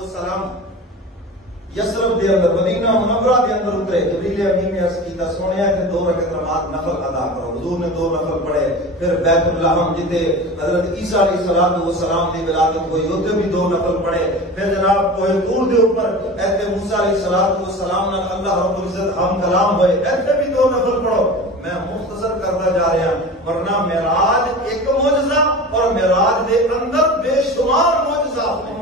والسلام یسرب دے اندر مدینہ منورہ دے اندر اترے. جبریل امین نے عرض کیتا سونیا کہ 2 رکعت نماز نفل ادا کرو. حضور نے 2 نفل پڑھے. پھر بیت اللہ جتے حضرت عیسیٰ علیہ السلام دی ولادت ہوئی اوتے بھی 2 نفل پڑھے. پھر جناب کوہ طور دے اوپر ایتھے موسیٰ علیہ السلام نال اللہ رب العزت ہم کلام ہوئے, ایتھے بھی 2 نفل پڑھو. میں مختصر کرتا جا رہا ورنہ معراج ایک معجزہ اور معراج دے اندر بے شمار معجزات ہیں.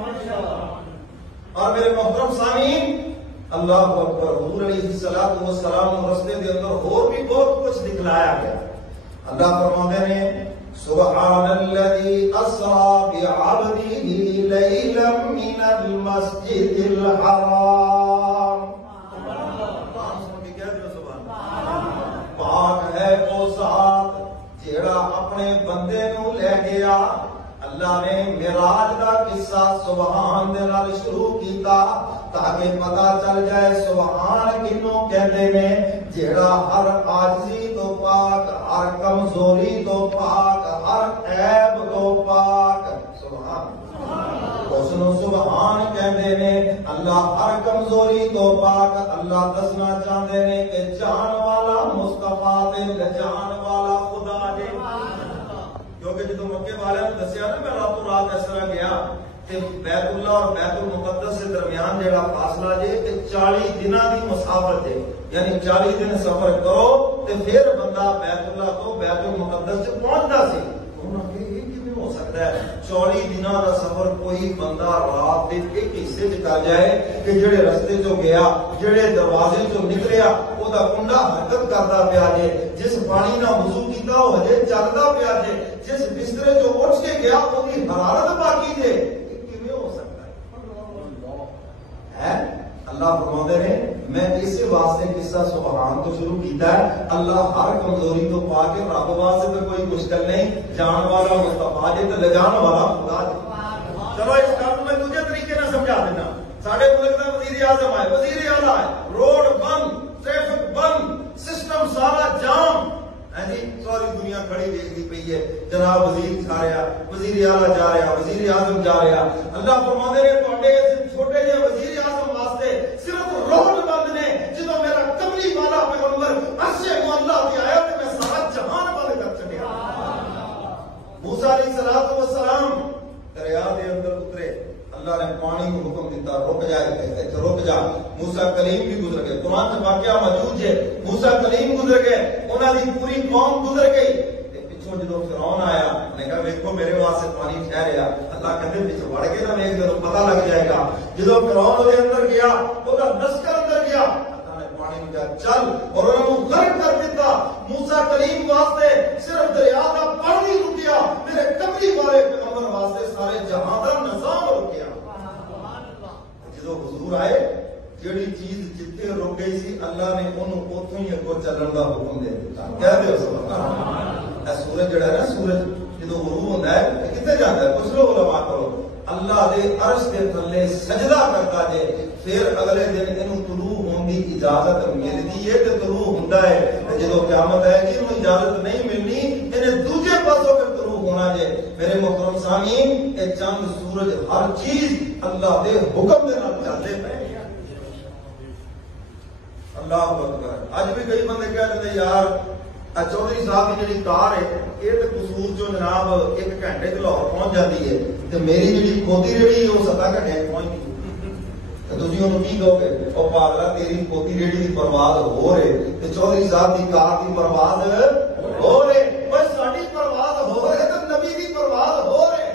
اور میرے محترم سامعین اللہ اکبر, حضور علیہ السلام رستے دے اندر اور بھی بہت کچھ دکھلایا گیا. اللہ فرماتے ہیں سبحان الذی اسری بعبدہ لیلا من المسجد الحرام. پاک ہے وہ ذات جیڑا اپنے بندے نو لے گیا. اللہ نے معراج کا قصہ سبحان دے نال شروع کیتا تاکہ پتہ چل جائے سبحان کنوں کہتے ہیں جیڑا ہر عاجزی تو پاک, ہر کمزوری تو پاک, ہر عیب تو پاک. سبحان اس نو سبحان کہتے ہیں. اللہ ہر کمزوری تو پاک. اللہ دسنا چاہتے ہیں کہ جان والا مصطفیٰ تے جان والا خدا دے. کیونکہ جدو مکے والے نے دسیا نا میں راتوں رات اس طرح گیا کہ بیت اللہ اور بیت المقدس کے درمیان جڑا فاصلہ جے کہ 40 دنوں کی مسافت ہے, یعنی 40 دن سفر کرو تے پھر بندہ بیت اللہ تو بیت المقدس سے پہنچتا سی. انہوں نے یہ کیوں ہو سکتا ہے 40 دنوں کا سفر کوئی بندہ رات کے ایک حصے چ کر جائے کہ جڑے رستے چ گیا جڑے دروازے چ نکلیا او دا کنڈا حرکت کرتا پیا جے, جس پانی نہ وضو کیتا وہ ہجے چلتا پیا جے, جس بسترے جو اٹھ کے گیا وہ کی حرارت باقی جے. کیویں ہو سکتا ہے؟ اللہ فرماتے ہیں میں اسی واسطے قصہ سبحان تو شروع کیتا ہے. اللہ ہر کمزوری تو پاک ہے. رب واسطے تو کوئی مشکل نہیں. جان والا مصطفیٰ جے تے لے جان والا خدا جے. چلو اس کام میں دوسرے طریقے نہ سمجھا دینا. ساڈے ملک دا وزیر اعظم ہے, وزیر اعلیٰ ہے, روڈ بند, ٹریفک بند, سسٹم سارا جام. ساری دنیا کھڑی دیکھتی پئی ہے. جناب وزیر جا رہا, وزیر اعلیٰ جا رہا, وزیر اعظم جا رہا. اللہ فرماتے ہیں تواڈے چھوٹے جہے وزیر اعظم واسطے صرف روڈ بند نے. جدو میرا کملی والا پیغمبر عرش معلا تے آیا تے میں سارا جہان بند کر چھڈیا. موسیٰ علیہ السلام دریا دے اندر اترے. اللہ نے پانی کو حکم دیتا رک جائے, رک جا. موسیٰ کلیم بھی گزر گئے. قرآن واقعہ موجود ہے. موسیٰ کلیم گزر گئے, انہاں دی پوری قوم گزر گئی. پچھوں جدو فرعون آیا نے کہا دیکھو میرے واسطے پانی ٹھہریا. اللہ کہتے پیچھے وڑ کے نہ ویکھ جدو پتہ لگ جائے گا. جدو فرعون دے اندر گیا اودا لشکر اندر گیا, اللہ نے پانی میں کہا چل اور انہوں نے غرق کر دیتا. موسیٰ کلیم واسطے صرف دریا کا پانی رکیا, میرے کملی والے پیغمبر واسطے سارے جہاں کا نظام رکیا. جدو حضور آئے جڑی چیز جتنے رک گئی سی اللہ نے انہوں اتوں ہی اگوں چلن کا حکم دے دیتا. کہہ دے سبحان. اے سورج جڑا ہے نا, سورج جدو غروب ہوتا ہے کتنے جاتا ہے؟ کچھ لوگ علماء کرو اللہ دے عرش دے تھلے سجدہ کرتا جے, پھر اگلے دن انہوں طلوع ہونے کی اجازت ملتی ہے تے طلوع ہوندا ہے. جدو قیامت ہے کہ انہوں اجازت نہیں ملنی, انہیں دوجے پاسوں پہ طلوع ہونا جے. میرے محترم سامعین اے چند سورج ہر چیز اللہ دے حکم دے نال چلدے پئے. اللہ اکبر. اج بھی کئی بندے کہہ دے یار چودھری صاحب کی جڑی کار ہے یہ تو قصور جو جناب 1 گھنٹے چ لاہور پہنچ جاتی ہے تے میری جڑی کھوتی ریڑھی وہ 7 گھنٹے پہنچتی. تسی انہوں کی کہو گے او پاگلا تیری کھوتی ریڑھی کی پرواز ہو رہے تے چودھری صاحب کی کار کی پرواز ہو رہے. پر ساڈی پرواز ہو رہے تے نبی کی پرواز ہو رہے.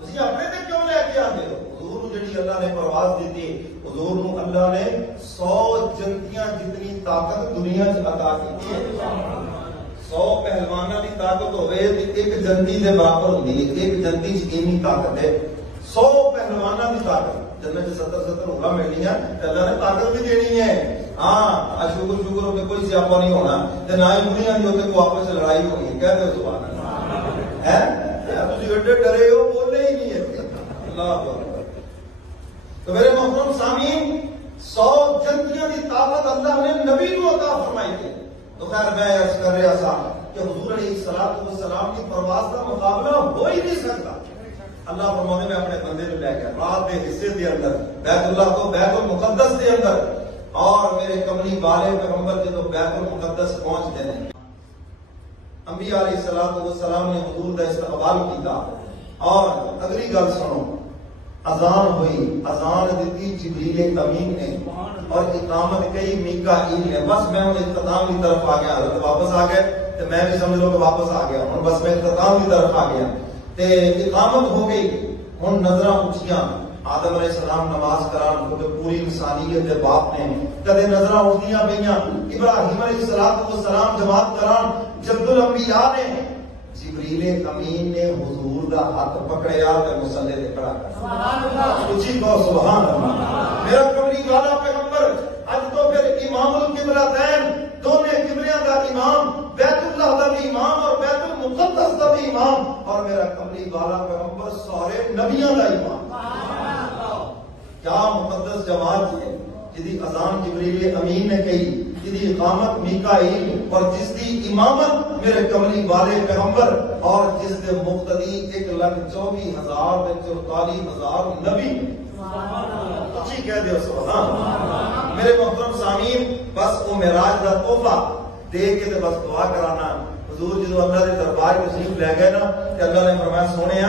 تسی اپنے تے کیوں لے کے آندے ہو؟ حضور نو جڑی اللہ نے پرواز دیتی, حضور نو اللہ نے 100 جنتیاں جتنی طاقت دنیا چ عطا کی ہے. 100 پہلوانوں کی طاقت ہوئے تے ایک جنتی دے برابر ہوندی ہے. ایک جنتی چ اینی طاقت ہے. 100 پہلوانوں کی طاقت جنت 70 ہوگا ملنی ہے. اللہ نے طاقت بھی دینی ہے. ہاں شکر شکر ہو کے کوئی سیاپا نہیں ہونا تے نہ ہی دنیا دی ہوتے کو آپس لڑائی ہونی. کہہ دو سبحان اللہ. ہے تسی ایڈے ڈرے ہو بولے ہی نہیں ہے. اللہ اکبر. تو میرے محترم سامعین 100 جنتیاں دی طاقت اللہ نے نبی کو عطا فرمائی تھی. تو خیر میں عرض کر رہا تھا کہ حضور علیہ السلام کی پرواز کا مقابلہ ہو ہی نہیں سکتا. اللہ فرماتے میں اپنے بندے کو لے گیا رات کے حصے کے اندر بیت اللہ کو بیت المقدس کے اندر، اور میرے کملی والے پیغمبر جدو بیت المقدس پہنچتے ہیں، انبیاء علیہ السلام نے حضور کا استقبال کیتا، اور اگلی گل سنو، اذان ہوئی، اذان دیتی جبریل امین نے، اور اقامت کئی میکائیل نے۔ بس میں ان اختتام کی طرف آ گیا، حضرت واپس آ گئے تو میں بھی سمجھ لو کہ واپس آ گیا ہوں، بس میں اختتام کی طرف آ گیا تے اقامت ہو گئی۔ ہن نظراں اٹھیاں، آدم علیہ السلام نماز کران کیونکہ پوری انسانیت دے باپ نے، کدے نظراں اٹھدیاں پیاں ابراہیم علیہ السلام جماعت کران، جد الانبیاء نے، جبریل امین نے حضور دا ہاتھ پکڑیا تے مصلی تے کھڑا کر سبحان اللہ، اونچی کہو سبحان اللہ۔ میرا کملی والا پیغمبر اج تو پھر امام القبلتین، دونوں قبلیاں دا امام، بیت اللہ دا بھی امام اور بیت المقدس دا بھی امام، اور میرا کملی والا پیغمبر سارے نبیاں دا امام۔ کیا مقدس جماعت ہے جدی اذان جبریل امین نے کہی، جدی اقامت میکائیل، اور جس دی امامت میرے کملی والے پیغمبر، اور جس دے مقتدی 1,24,000 تے 44,000 نبی۔ اچھی کہہ دیو سبحان اللہ۔ میرے محترم سامعین، بس وہ معراج دا تحفہ دے کے تے بس دعا کرانا۔ حضور جدو اللہ دے دربار تشریف لے گئے نا تے اللہ نے فرمایا سونیا